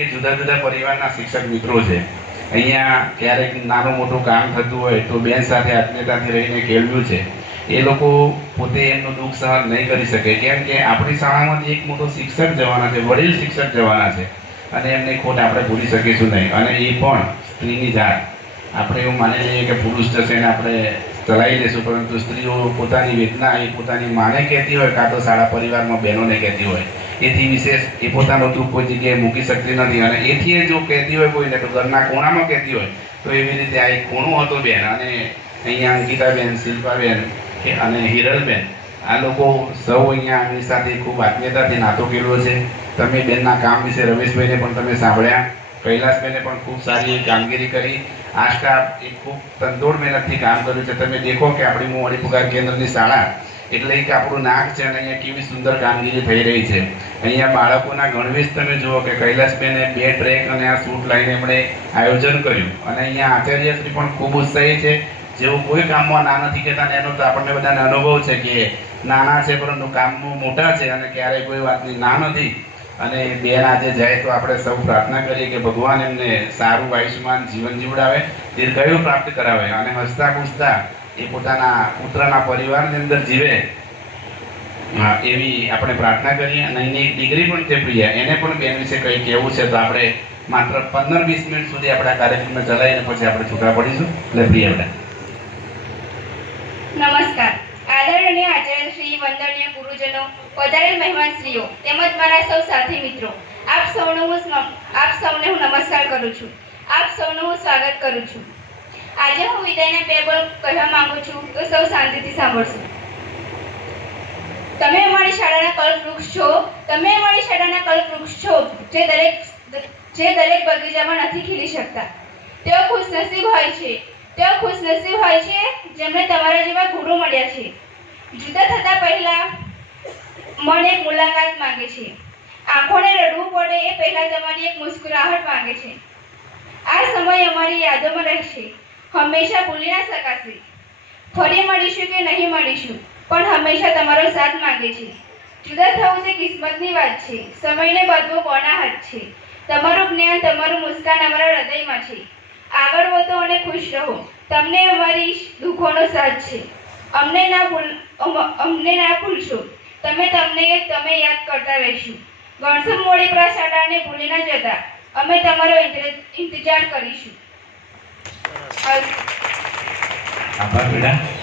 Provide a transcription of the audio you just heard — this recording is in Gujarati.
કે જુદા જુદા પરિવારના શિક્ષક મિત્રો છે. અહીંયા ક્યારેક નાનું મોટું કામ થતું હોય તો બેન સાથે આત્મીયતાથી રહીને કેળવ્યું છે. એ લોકો પોતે એમનું દુઃખ સહન નહીં કરી શકે. કેમ કે આપણી શાળામાંથી એક મોટો શિક્ષક જવાના છે, વડીલ શિક્ષક જવાના છે. અને એમને ખોટ આપણે ભૂલી શકીશું નહીં. અને એ પણ સ્ત્રીની જાત. આપણે એવું માની લઈએ કે પુરુષ જશે ને આપણે ચલાવી લેશું, પરંતુ સ્ત્રીઓ પોતાની વેદના, એ પોતાની માને કહેતી હોય, કાં તો શાળા પરિવારમાં બહેનોને કહેતી હોય. એથી વિશેષ એ પોતાનું દુઃખ કોઈ જગ્યાએ મૂકી શકતી નથી. અને એથી જો કહેતી હોય કોઈને, તો ઘરના કોણામાં કહેતી હોય, તો એવી રીતે આ એક ખૂણો હતો બેન. અને અહીંયા અંકિતાબેન, શિલ્પાબેન અને હિરલબેન, આ લોકો સૌ અહીંયા આમની સાથે ખૂબ આત્મીયતાથી નાતો કેળવો છે. તમે બેનના કામ વિશે રમેશભાઈને પણ તમે સાંભળ્યા. કૈલાસભાઈને પણ ખૂબ સારી કામગીરી કરી. આ સ્ટાફ એ ખૂબ તંદોડ મહેનતથી કામ કર્યું છે. તમે દેખો કે આપણી મોડી પગાર કેન્દ્રની શાળા એટલે કે આપણું નાક છે અને અહીંયા કેવી સુંદર કામગીરી થઈ રહી છે. અહીંયા બાળકોના ગણવેશ તમે જુઓ કે કૈલાસબેને બે ટ્રેક અને આ સૂટ લાઈને એમણે આયોજન કર્યું. અને અહીંયા આચાર્યશ્રી પણ ખૂબ ઉત્સાહી છે. જેવું કોઈ કામમાં ના નથી કહેતા ને એનો તો આપણને બધાને અનુભવ છે કે નાના છે પરંતુ કામમાં મોટા છે અને ક્યારેય કોઈ વાતની ના નથી. અને બેન આજે જાય તો આપણે સૌ પ્રાર્થના કરીએ કે ભગવાન એમને સારું આયુષ્યમાન જીવન જીવડાવે, દીર્ઘાયુ પ્રાપ્ત કરાવે અને હસતા ખુશતા એ પોતાના પુત્રના પરિવારની અંદર જીવે એવી આપણે પ્રાર્થના કરીએ. અને એની ડિગ્રી પણ છે પ્રિયા. એને પણ બેન વિશે કંઈ કહેવું છે તો આપણે માત્ર પંદર વીસ મિનિટ સુધી આપણા કાર્યક્રમને ચલાવીને પછી આપણે છૂટા પડીશું. એટલે પ્રિયા બેટા. નમસ્કાર. આદરણીય આચાર્ય શ્રી, વંદનીય ગુરુજનો પધારેલ મહેમાનશ્રીઓ, તેમજ મારા સૌ સાથી મિત્રો, આપ સૌનો હું આપ સૌને હું નમસ્કાર કરું છું. આપ સૌનું હું સ્વાગત કરું છું. આજે હું વિદાયના બે બોલ કહેવા માંગુ છું તો સૌ શાંતિથી સાંભળશો. તમે અમારી શાળાના કલ્પવૃક્ષ છો, તમે અમારી શાળાના કલ્પવૃક્ષ છો, જે દરેક જે દરેક બગીચામાં નથી ખીલી શકતા. તેઓ ખુશનસીબ હોય છે, તેઓ ખુશનસીબ હોય છે, જેમને તમારા જેવા ગુરુ મળ્યા છે. જુદા થતા પહેલા મન એક મુલાકાત માંગે છે. આંખોને રડવું પડે એ પહેલા તમારી એક મુસ્કુરાહટ માંગે છે. આ સમય અમારી યાદોમાં રહેશે. હંમેશા ભૂલી ના શકાશે. ફરી મળીશું કે નહીં મળીશું, પણ હંમેશા તમારો સાથ માંગે છે. જુદા થવું તે કિસ્મતની વાત છે. સમયને બદવો કોના હાથ છે? તમારું જ્ઞાન, તમારું મુસ્કાન અમારા હૃદયમાં છે. આગળ વધો અને ખુશ રહો. તમને અમારી દુઃખોનો સાથ છે. અમને ના ભૂલ, અમ- અમને ના ભૂલશો. તમે તમને, તમે યાદ કરતા રહીશું. ગણસમ મોડી પ્રાસાડાને ભૂલી ના જતા. અમે તમારો ઇંતજાર કરીશું. Alhamdulillah.